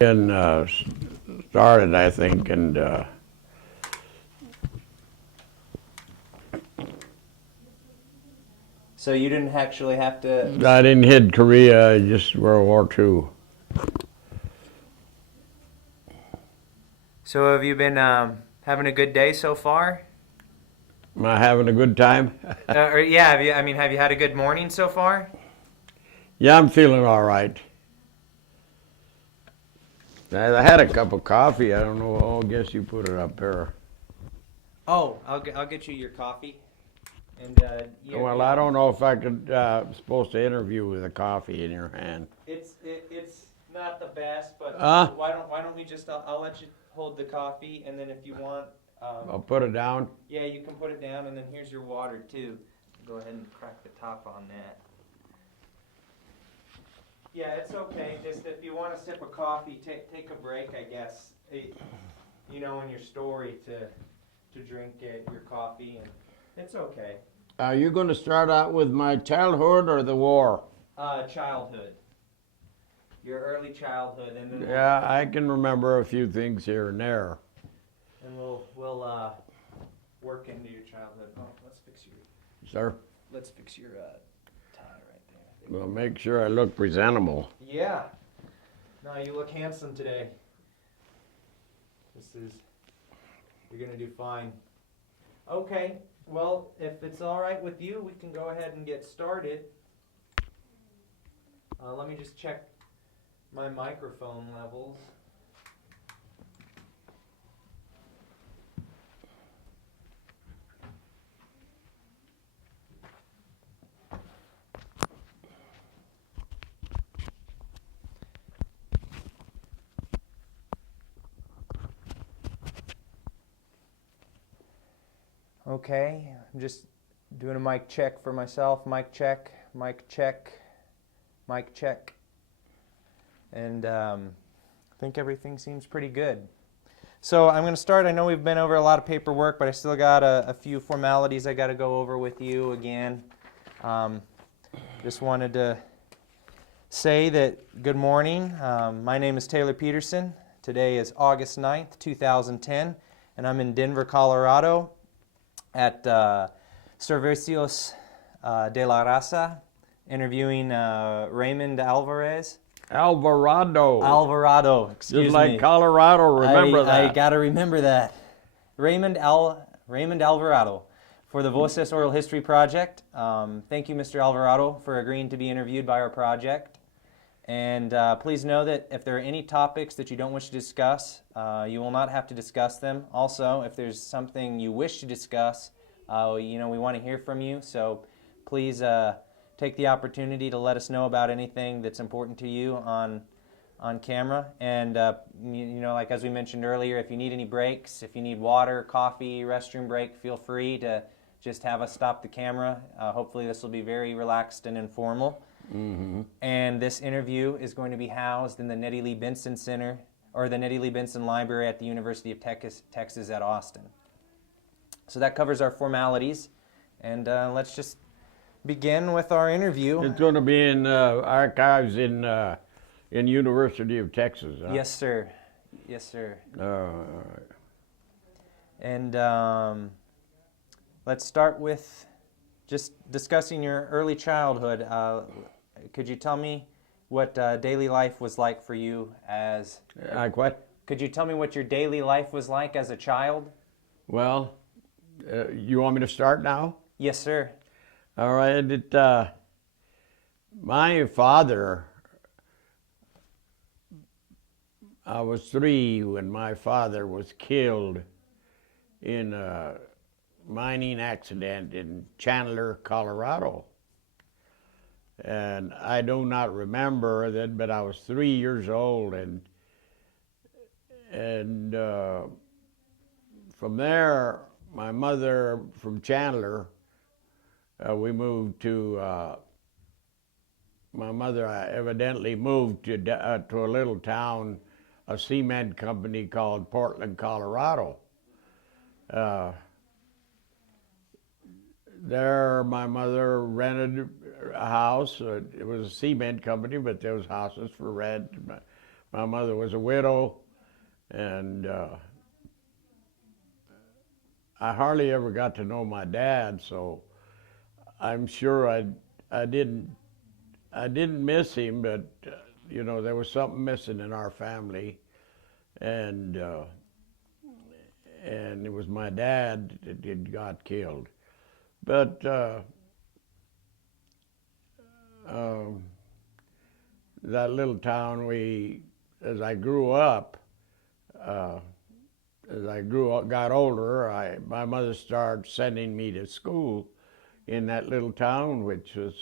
And started, I think, and So you didn't actually have to. I didn't hit Korea, just World War II. So have you been having a good day so far? Am I having a good time? Or yeah, have you? I mean, have you had a good morning so far? Yeah, I'm feeling all right. I had a cup of coffee. I don't know. Oh, I guess you put it up there. Oh, I'll get you your coffee. And yeah, Well, I don't know if I could. Supposed to interview with a coffee in your hand. it's not the best, but Uh, why don't we just I'll let you hold the coffee, and then if you want, I'll put it down. yeah, you can put it down, and then here's your water too. Go ahead and crack the top on that. Yeah, it's okay. Just if you want a sip of coffee, take a break, I guess. You know, in your story to drink your coffee, and it's okay. Are you going to start out with my childhood or the war? Childhood. Your early childhood, and then Yeah, I can remember a few things here and there. we'll work into your childhood. Oh, let's fix Sir? your tie right there. Well, make sure I look presentable. Yeah. No, you look handsome today. You're gonna do fine. Okay. Well, if it's all right with you, we can go ahead and get started. Let me just check my microphone levels. Okay, I'm just doing a mic check for myself. Mic check, mic check, mic check. And I think everything seems pretty good. So I'm going to start. I know we've been over a lot of paperwork, but I still got a few formalities I got to go over with you again. Just wanted to say that good morning. My name is Taylor Peterson. Today is August 9th, 2010, and I'm in Denver, Colorado at Servicios de la Raza, interviewing Raymond Alvarez. Alvarado, excuse me. just like Colorado, remember that. I gotta remember that. Raymond Alvarado for the Voces Oral History Project. Thank you, Mr. Alvarado, for agreeing to be interviewed by our project. And please know that if there are any topics that you don't wish to discuss, you will not have to discuss them. Also, if there's something you wish to discuss, we want to hear from you. So please take the opportunity to let us know about anything that's important to you on camera. And like as we mentioned earlier, if you need any breaks, if you need water, coffee, restroom break, feel free to just have us stop the camera. Hopefully this will be very relaxed and informal. Mm-hmm. And this interview is going to be housed in the Nettie Lee Benson Center, or the Nettie Lee Benson Library at the University of Texas at Austin. So that covers our formalities, and let's just begin with our interview. It's going to be in archives in University of Texas. Huh? Yes, sir. Yes, sir. All right. And let's start with just discussing your early childhood. Could you tell me what daily life was like for you as... Like what? Could you tell me what your daily life was like as a child? Well, you want me to start now? Yes, sir. All right. My father, I was 3 when my father was killed in a mining accident in Chandler, Colorado. And I do not remember that, but I was 3 years old, and from there, my mother from Chandler, we moved to. My mother evidently moved to a little town, a cement company called Portland, Colorado. There, my mother rented a house. It was a cement company, but there was houses for rent. my mother was a widow, and I hardly ever got to know my dad, so I'm sure I didn't miss him, but you know, there was something missing in our family, and it was my dad that had got killed. But that little town, as I grew up, got older, my mother started sending me to school in that little town, which was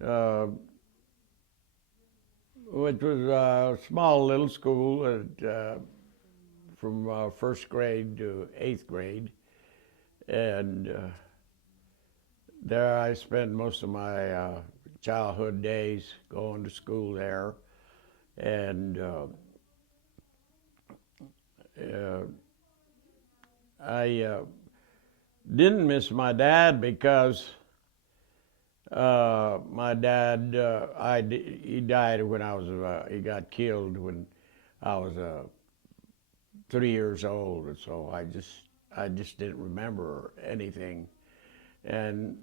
a small little school from first grade to eighth grade, and there I spent most of my childhood days going to school there, and I didn't miss my dad because my dad, he died when I was, he got killed when I was 3 years old, and so I just didn't remember anything, and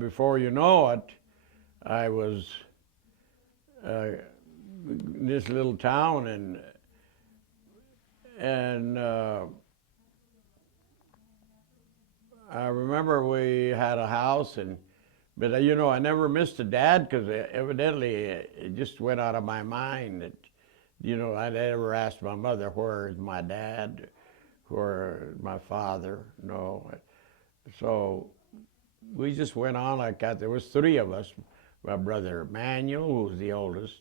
before you know it, I was in this little town, and I remember we had a house, but you know, I never missed a dad because evidently it just went out of my mind that, you know, I never asked my mother, where is my dad, where is my father? No. So we just went on like that. There was 3 of us. My brother Manuel, who was the oldest,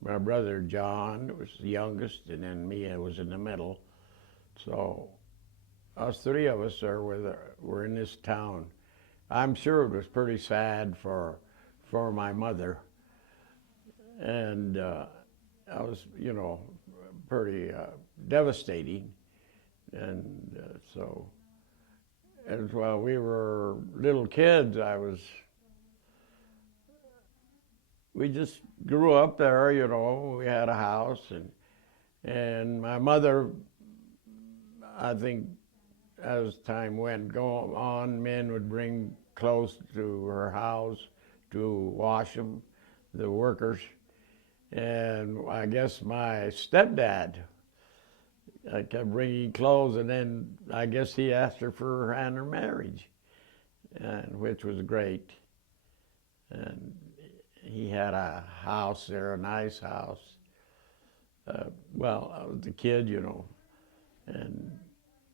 my brother John was the youngest, and then me, I was in the middle. So us 3 of us were in this town. I'm sure it was pretty sad for my mother, and I was, you know, pretty devastating, and so as while we were little kids, we just grew up there, you know. We had a house, and my mother, I think, as time went on, men would bring clothes to her house to wash them, the workers. And I guess my stepdad kept bringing clothes, and then I guess he asked her for her hand in marriage, which was great. And he had a house there, a nice house. Well, I was a kid, you know, and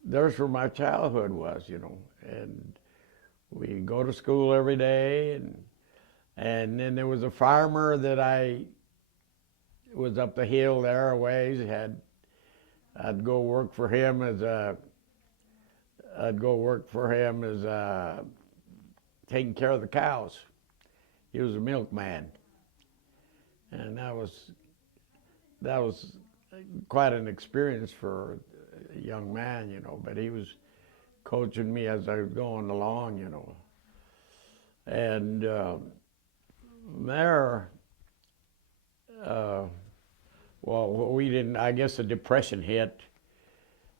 there's where my childhood was, you know, and we go to school every day, and then there was a farmer that was up the hill there a ways. I'd go work for him as taking care of the cows. He was a milkman, and that was quite an experience for a young man, you know, but he was coaching me as I was going along, you know. And there, well, we didn't, I guess the Depression hit,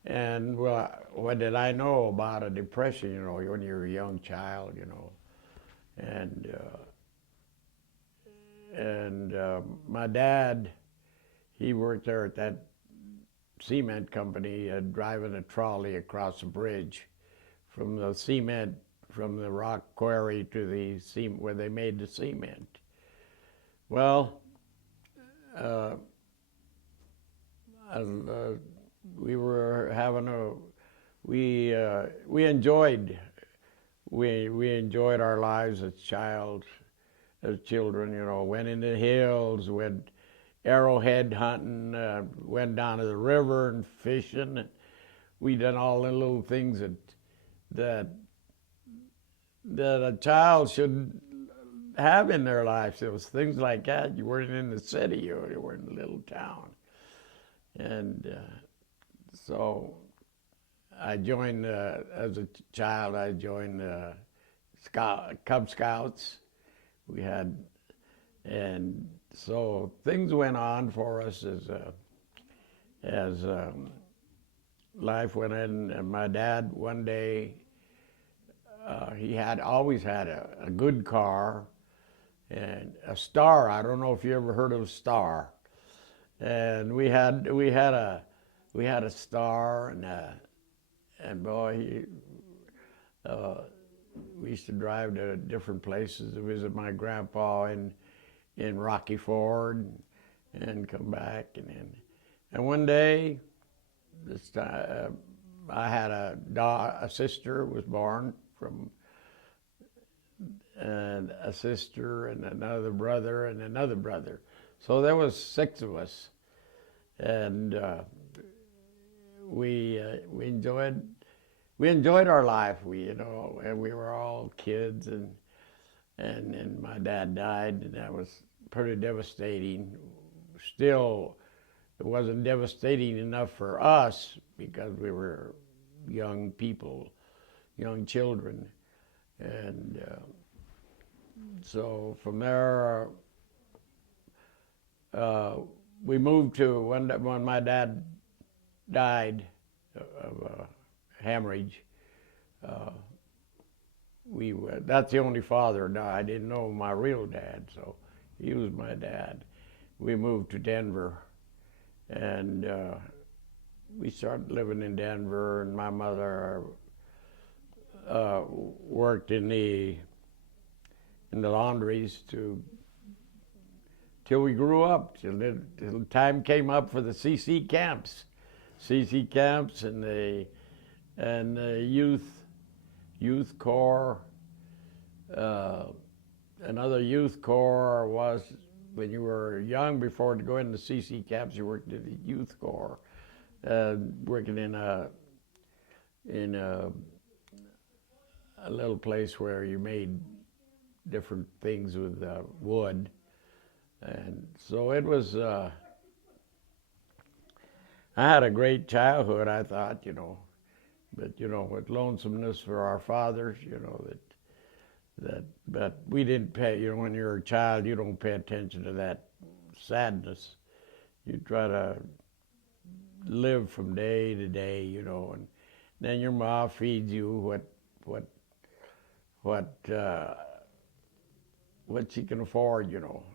and well, what did I know about a depression, you know, when you're a young child, you know. And my dad, he worked there at that cement company, driving a trolley across the bridge from the cement, from the rock quarry to the cement, where they made the cement. Well, we were having we enjoyed our lives as children, you know. Went in the hills, went arrowhead hunting, went down to the river and fishing. We done all the little things that a child should have in their life. There was things like that. You weren't in the city, you were in a little town. And so I joined, as a child, I joined Cub Scouts. We had, and so things went on for us as life went in. And my dad, one day, he had always had a good car and a Star. I don't know if you ever heard of a Star. And we had a Star, and boy, we used to drive to different places to visit my grandpa in Rocky Ford, and come back, and one day, this time, I had a sister was born from, and a sister and another brother and another brother. So there was 6 of us, and we enjoyed our life. And we were all kids, and my dad died, and that was pretty devastating. Still, it wasn't devastating enough for us because we were young people, young children, and so from there, we moved to when my dad died of hemorrhage. That's the only father I didn't know my real dad, so he was my dad. We moved to Denver, and we started living in Denver, and my mother worked in the laundries till we grew up, till the time came up for the CC camps and the youth corps. Another youth corps was when you were young, before to go into CC camps, you worked at the youth corps, working in a little place where you made different things with wood. And so it was, I had a great childhood, I thought, but, with lonesomeness for our fathers, but we didn't pay, when you're a child, you don't pay attention to that sadness. You try to live from day to day, and then your mom feeds you what she can afford,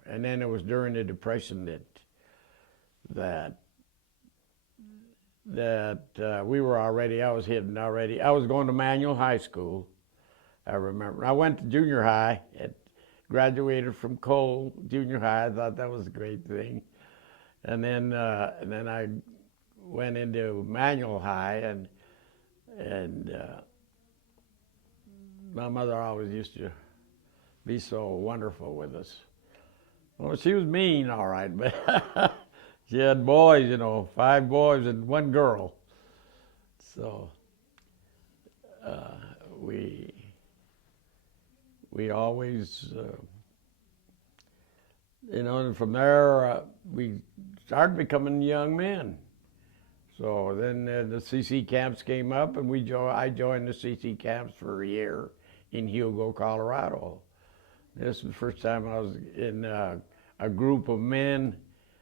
And then it was during the Depression that we were already, I was hidden already. I was going to Manual High School, I remember. I went to junior high, graduated from Cole Junior High. I thought that was a great thing. And then I went into Manual High, and my mother always used to be so wonderful with us. Well, she was mean, all right, but she had boys, 5 boys and 1 girl. So we always, and from there we started becoming young men. So then the CC camps came up, and I joined the CC camps for a year in Hugo, Colorado. This was the first time I was in a group of men,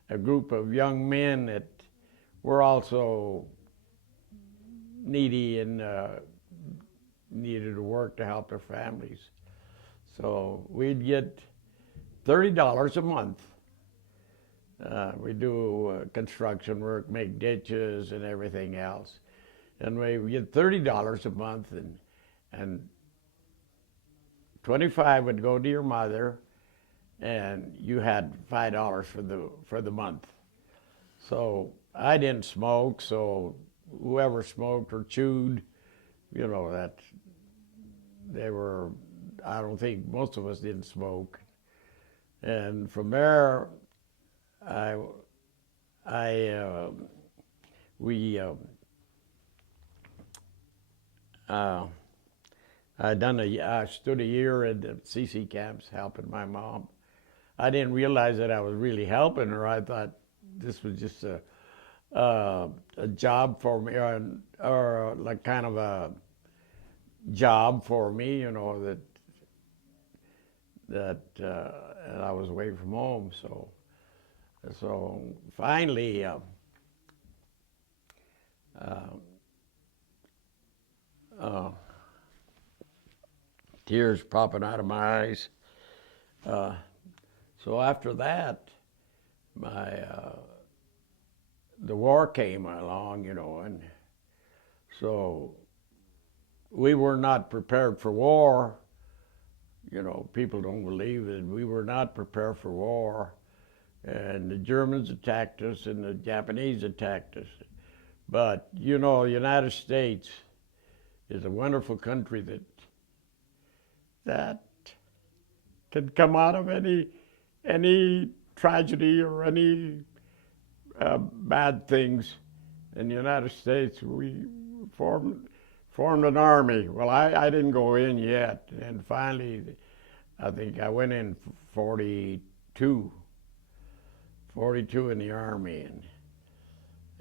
a group of young men that were also needy and needed to work to help their families. So we'd get $30 a month. We do construction work, make ditches and everything else. And we get $30 a month, and 25 would go to your mother, and you had $5 for the month. So I didn't smoke, so whoever smoked or chewed, that they were, I don't think most of us didn't smoke. And from there, I stood a year at the CC camps helping my mom. I didn't realize that I was really helping her. I thought this was just a job for me, or like kind of a job for me, that and I was away from home. So So finally, tears popping out of my eyes. So after that, the war came along, and so we were not prepared for war. People don't believe it. We were not prepared for war, and the Germans attacked us and the Japanese attacked us. But the United States is a wonderful country that can come out of any tragedy or any bad things. In the United States, we formed an army. Well, I didn't go in yet, and finally, I think I went in 42 in the army,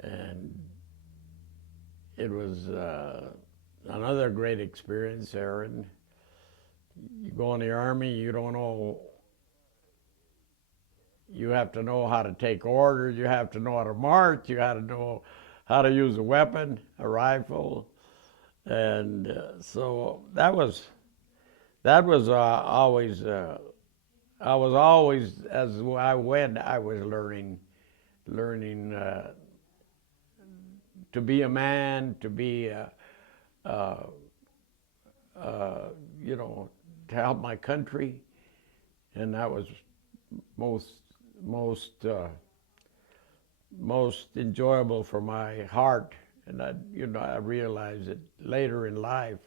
and it was another great experience there. And you go in the army, you don't know. You have to know how to take orders. You have to know how to march. You have to know how to use a weapon, a rifle, and so that was always. I was always, as I went, I was learning to be a man, to be to help my country, and that was most enjoyable for my heart. And I realized it later in life,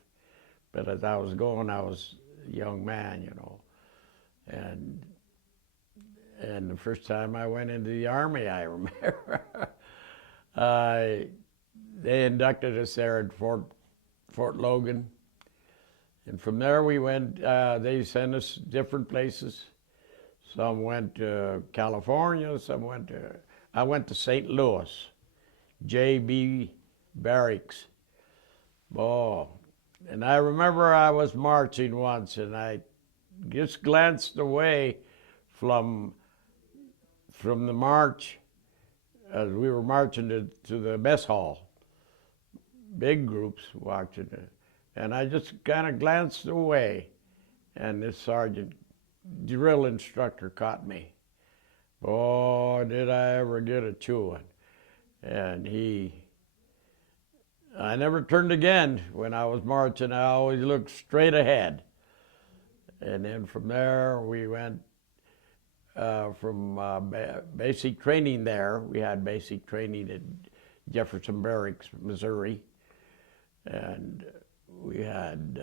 but as I was going, I was a young man, and the first time I went into the army, I remember they inducted us there at Fort Logan, and from there we went. They sent us different places. Some went to California. I went to St. Louis, J.B. Barracks. Oh, and I remember I was marching once, and I just glanced away from the march as we were marching to the mess hall. Big groups watching it, and I just kind of glanced away, and this sergeant, drill instructor, caught me. Oh, did I ever get a chewing. And I never turned again when I was marching. I always looked straight ahead. And then from there, we went from basic training there. We had basic training at Jefferson Barracks, Missouri. And we had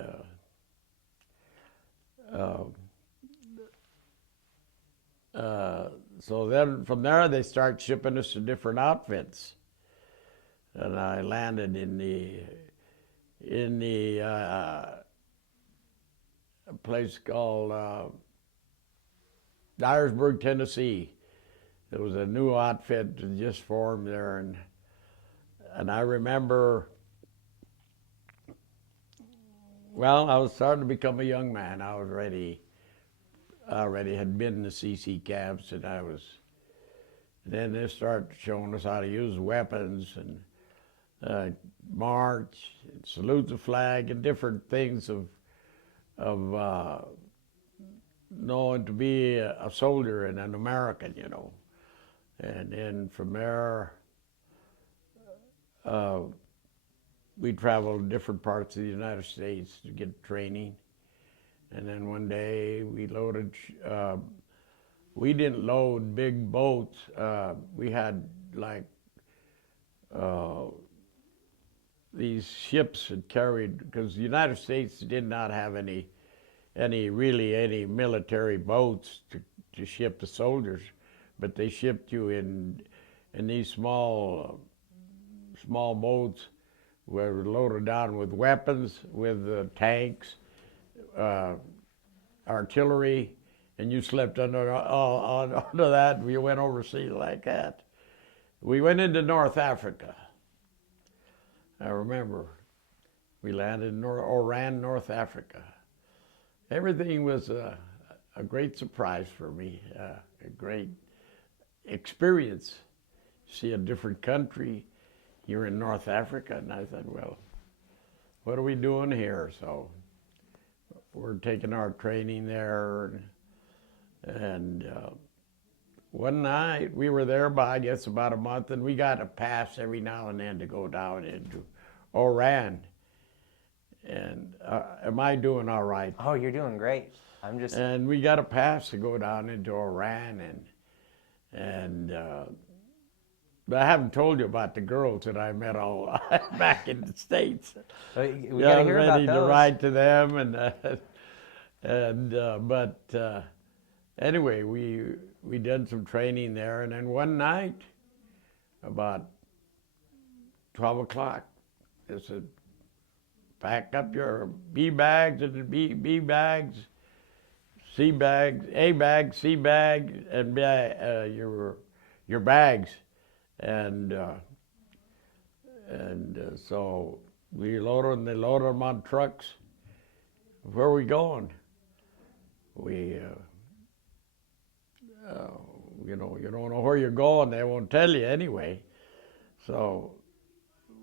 so then from there they start shipping us to different outfits, and I landed in the a place called Dyersburg, Tennessee. It was a new outfit that just formed there, and I remember. Well, I was starting to become a young man. I already had been in the CC camps, and then they started showing us how to use weapons and march, and salute the flag, and different things of knowing to be a soldier and an American, And then from there, we traveled to different parts of the United States to get training. And then one day we loaded, we didn't load big boats. We had like these ships that carried, because the United States did not have any military boats to ship the soldiers, but they shipped you in these small boats were loaded down with weapons, with tanks, artillery, and you slept under that. We went overseas like that. We went into North Africa. I remember we landed in Oran, North Africa. Everything was a great surprise for me. experience, see a different country. You're in North Africa, and I thought, well, what are we doing here? So we're taking our training there, and one night we were there by, I guess, about a month, and we got a pass every now and then to go down into Oran. And am I doing all right? Oh, you're doing great. I'm just. And we got a pass to go down into Oran, and but I haven't told you about the girls that I met all back in the States. We gotta hear about ready to those. write to them, but anyway, we did some training there, and then one night, about 12 o'clock, they said, pack up your B bags and B bags, C bags, A bag, C bag, and your bags, and so we loaded them. They loaded them on trucks. Where are we going? We you don't know where you're going. They won't tell you anyway. So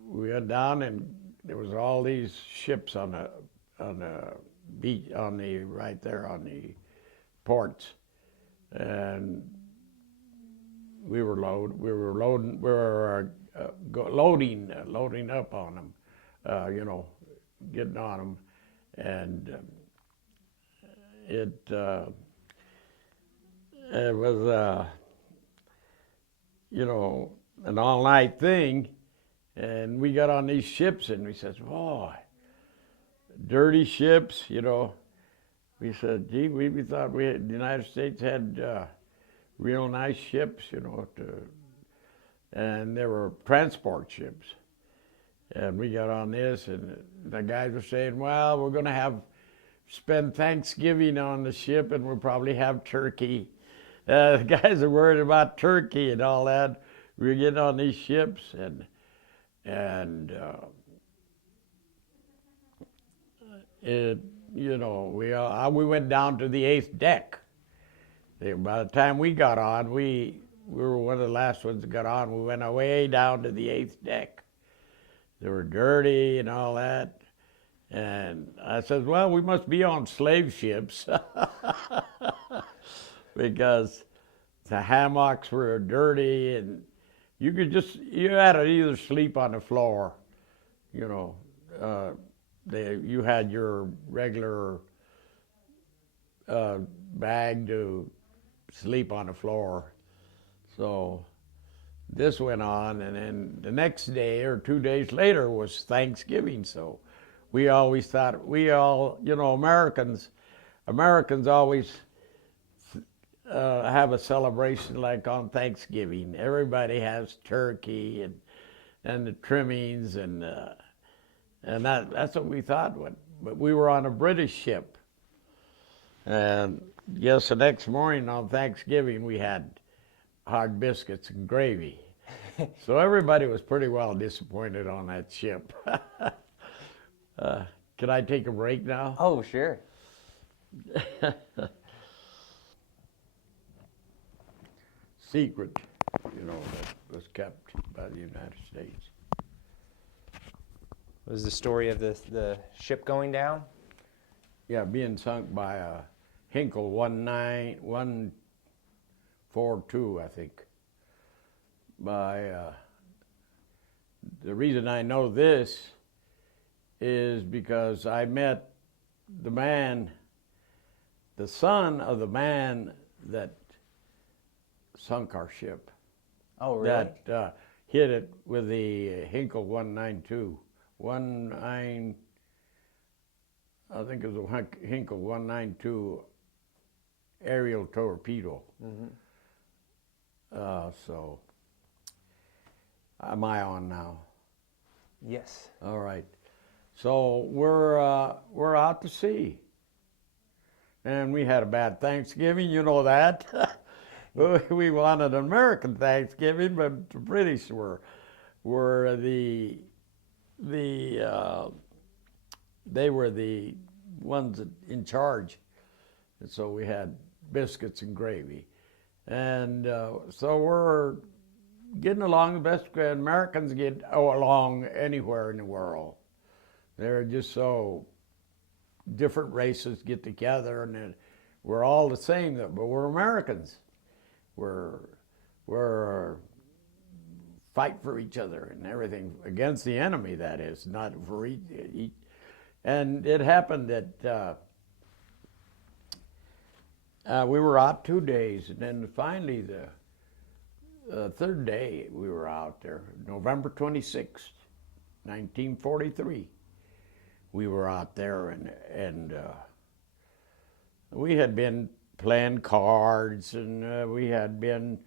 we went down, and there was all these ships on the beach, right there on the ports, and we were loading up on them, getting on them, and it was an all-night thing. And we got on these ships, and we said, boy, dirty ships, We said, gee, we thought the United States had real nice ships, and they were transport ships. And we got on this, and the guys were saying, well, we're going to spend Thanksgiving on the ship, and we'll probably have turkey. The guys are worried about turkey and all that. We were getting on these ships, and we went down to the 8th deck. By the time we got on, we were one of the last ones that got on. We went way down to the 8th deck. They were dirty and all that. And I said, well, we must be on slave ships because the hammocks were dirty, and you had to either sleep on the floor, you had your regular bag to sleep on the floor. So this went on, and then the next day or 2 days later was Thanksgiving. So we always thought, Americans always have a celebration like on Thanksgiving. Everybody has turkey and the trimmings, and that's what we thought. But we were on a British ship, and yes, the next morning on Thanksgiving we had hard biscuits and gravy. So everybody was pretty well disappointed on that ship. Can I take a break now? Oh, sure. Secret, that was kept by the United States. Was the story of the ship going down? Yeah, being sunk by a Hinkle 14142, I think. The reason I know this is because I met the son of the man that sunk our ship. Oh, really? That hit it with the Hinkle 192. I think it was a Hinkle 192 aerial torpedo. Mm-hmm. So, am I on now? Yes. All right. So we're out to sea, and we had a bad Thanksgiving. You know that. We wanted an American Thanksgiving, but the British were they were the ones in charge, and so we had biscuits and gravy, And so we're getting along the best Americans get along anywhere in the world. They're just so different races get together, and we're all the same, but we're Americans. We're fight for each other and everything against the enemy. That is not for each. And it happened that we were out 2 days, and then finally the third day we were out there, November 26th, 1943. We were out there, and we had been playing cards, and we had been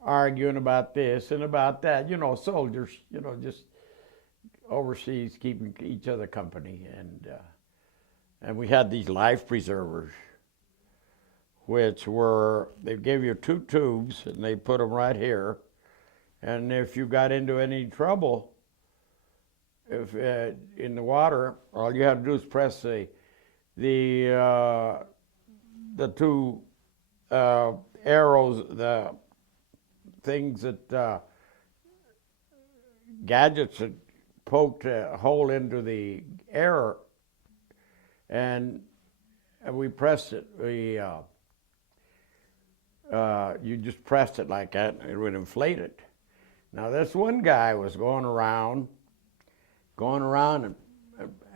arguing about this and about that. Soldiers, just overseas keeping each other company, and we had these life preservers, which were, they gave you 2 tubes, and they put them right here, and if you got into any trouble, if in the water, all you had to do is press the 2 arrows, the things that gadgets that poked a hole into the air, and we pressed it. You just pressed it like that, and it would inflate it. Now this one guy was going around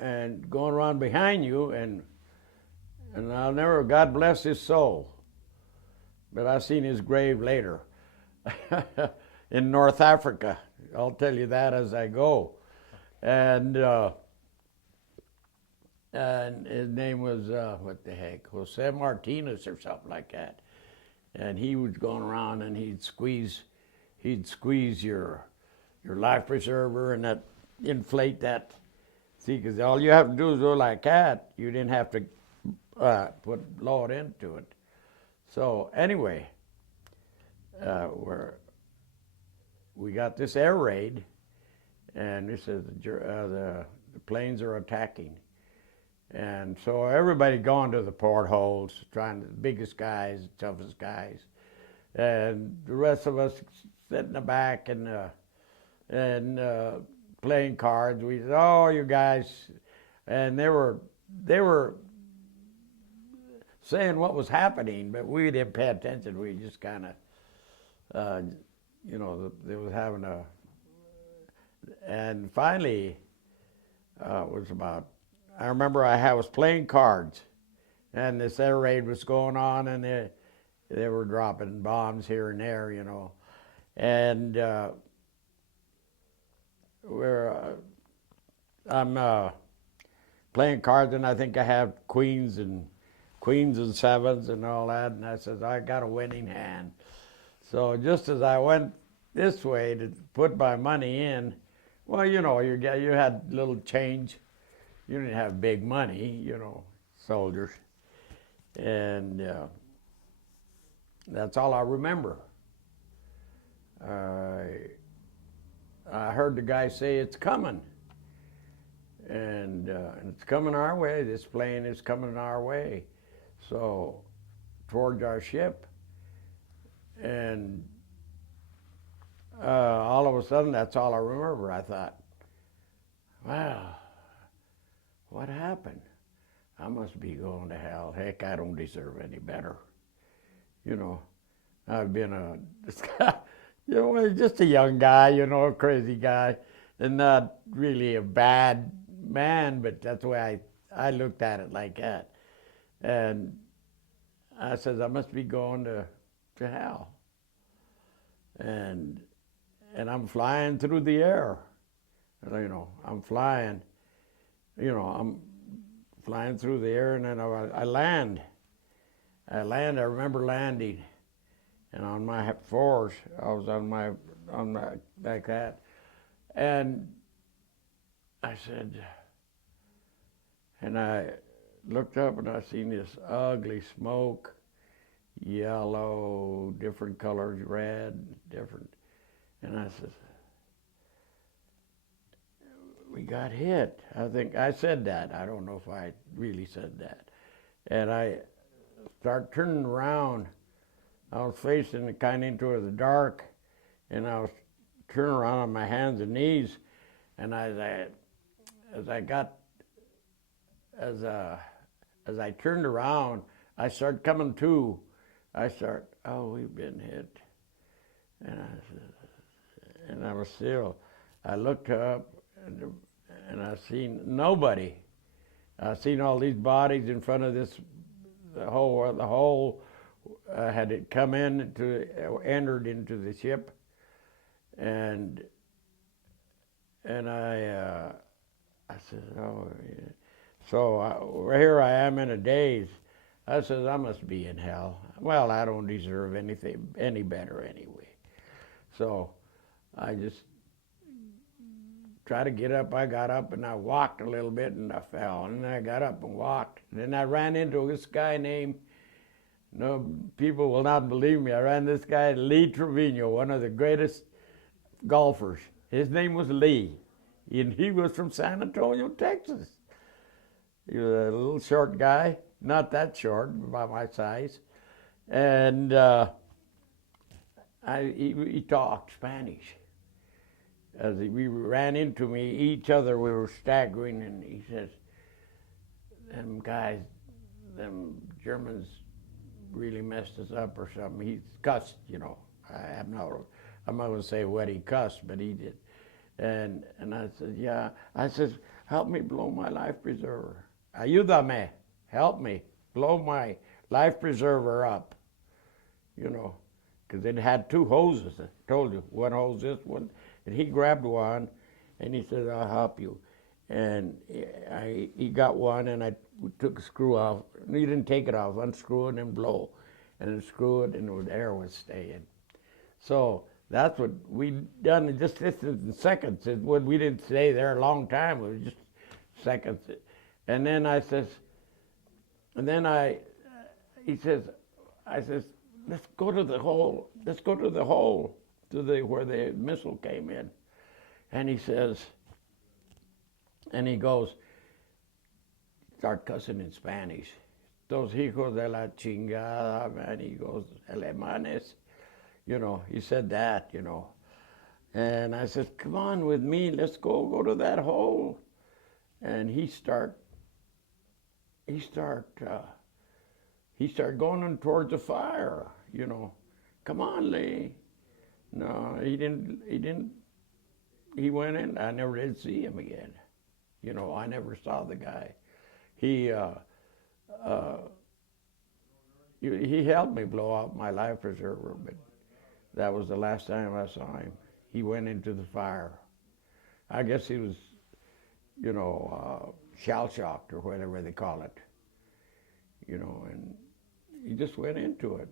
and going around behind you, and I'll never, God bless his soul, but I seen his grave later in North Africa. I'll tell you that as I go. And his name was, what the heck, Jose Martinez or something like that. And he was going around, and he'd squeeze your life preserver, and that inflate that. See, because all you have to do is go like that. You didn't have to blow it into it. So anyway, we got this air raid, and this is the planes are attacking. And so everybody gone to the portholes, the biggest guys, the toughest guys, and the rest of us sit in the back and playing cards. We said, "Oh, you guys," and they were saying what was happening, but we didn't pay attention. We just kind of, they was having a, and finally, it was about. I remember I was playing cards, and this air raid was going on, and they were dropping bombs here and there, and I'm playing cards, and I think I have queens and sevens and all that, and I says, I got a winning hand. So just as I went this way to put my money in, well, you had little change. You didn't have big money, soldiers. And that's all I remember. I heard the guy say, "It's coming." And it's coming our way. This plane is coming our way. So, towards our ship. And all of a sudden, that's all I remember. I thought, wow, what happened? I must be going to hell. Heck, I don't deserve any better. I've been just a young guy, a crazy guy, and not really a bad man, but that's the way I looked at it like that. And I says, I must be going to hell. And I'm flying through the air. I'm flying. I'm flying through the air, and then I land. I remember landing, and on my fours, I was on my like that, and I said, and I looked up, and I seen this ugly smoke, yellow, different colors, red, different, and I said, we got hit. I think I said that. I don't know if I really said that. And I start turning around I was facing kind of into the dark, and I was turning around on my hands and knees, and as I turned around, I started coming to. Oh, we've been hit, and I was still. I looked up, and I seen nobody. I seen all these bodies in front of this. The whole had it come entered into the ship, and I said, oh, yeah. So here I am in a daze. I says, I must be in hell. Well, I don't deserve anything any better anyway. So I just tried to get up. I got up and I walked a little bit and I fell. And then I got up and walked. And then I ran into this guy named, no, people will not believe me. I ran this guy, Lee Trevino, one of the greatest golfers. His name was Lee. And he was from San Antonio, Texas. He was a little short guy, not that short, about my size. And he talked Spanish. As we ran into each other, we were staggering, and he says, them guys, them Germans really messed us up or something. He cussed, you know. I'm not going to say what he cussed, but he did. And I said, yeah. I says, help me blow my life preserver. Ayúdame, help me blow my life preserver up, you know, because it had two hoses. I told you, one hose, this one. And he grabbed one, and he said, I'll help you. And he got one, and we took a screw off. And he didn't take it off, unscrew it and blow. And then screw it, and the air was staying. So that's what we done. Just this is in seconds. We didn't stay there a long time. It was just seconds. And then I says, he says, let's go to the hole. Let's go to the hole, where the missile came in. And he says, and he goes, start cussing in Spanish. Dos hijos de la chingada, man. He goes, alemanes. You know, he said that, you know. And I said, come on with me, let's go to that hole. And he start going in towards the fire, you know. Come on, Lee. No, he didn't. He went in. I never did see him again. You know, I never saw the guy. He helped me blow out my life preserver, but that was the last time I saw him. He went into the fire. I guess he was, you know, shell-shocked or whatever they call it. You know, and he just went into it.